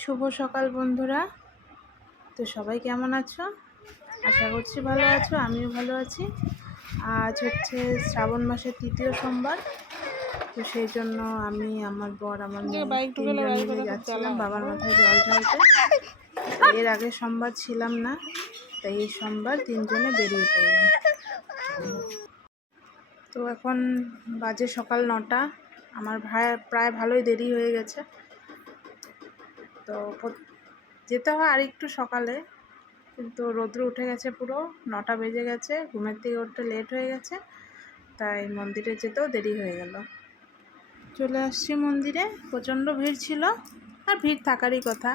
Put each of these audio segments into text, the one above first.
শুভ সকাল বন্ধুরা। তো সবাই কেমন আছো? আশা করছি ভালো আছো, আমিও ভালো আছি। আজ হচ্ছে শ্রাবণ মাসের তৃতীয় সোমবার। তো সেই জন্য আমি, আমার বর, আমার মেয়ে তিনজন মিলে যাচ্ছিলাম বাবার মাথায় জল ঢালতে। এর আগে সোমবার ছিলাম না, তাই এই সোমবার তিনজনে বেরিয়ে পড়লাম। তো এখন বাজে সকাল 9টা। আমার প্রায় ভালোই দেরি হয়ে গেছে। তো যেতে হয় আর একটু সকালে, কিন্তু রৌদ্র উঠে গেছে, পুরো 9টা বেজে গেছে। ঘুমের থেকে উঠতে লেট হয়ে গেছে, তাই মন্দিরে যেতেও দেরি হয়ে গেল। চলে আসছি মন্দিরে। প্রচণ্ড ভিড় ছিল, আর ভিড় থাকারই কথা,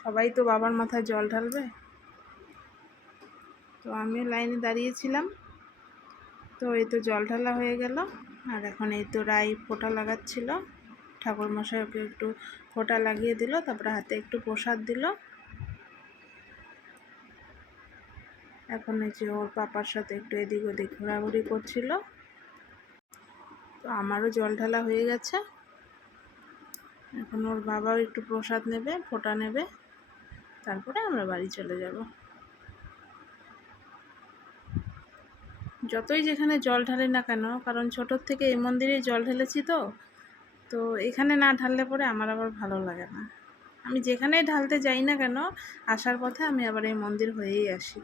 সবাই তো বাবার মাথায় জল ঢালবে। তো আমিও লাইনে দাঁড়িয়েছিলাম। তো এই তো জল ঢালা হয়ে গেল, আর এখন এই তো রাই ফোঁটা লাগাচ্ছিল। ঠাকুরমশাই ওকে একটু ফোঁটা লাগিয়ে দিল, তারপরে হাতে একটু প্রসাদ দিল। এখন এই যে ওর পাপার সাথে একটু এদিক ওদিক ঘোরাঘুরি করছিল। তো আমারও জল ঢালা হয়ে গেছে। এখন ওর বাবাও একটু প্রসাদ নেবে, ফোঁটা নেবে, তারপরে আমরা বাড়ি চলে যাব। যতই যেখানে জল ঢালি না কেন, কারণ ছোটোর থেকে এই মন্দিরেই জল ঢেলেছি, তো এখানে না ঢাললে পরে আমার আবার ভালো লাগে না। আমি যেখানেই ঢালতে যাই না কেন, আসার পথে আমি আবার এই মন্দির হয়েই আসি।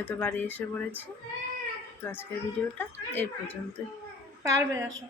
এত বাড়ি এসে পড়েছি। তো আজকের ভিডিওটা এই পর্যন্তই। পারবে আসো।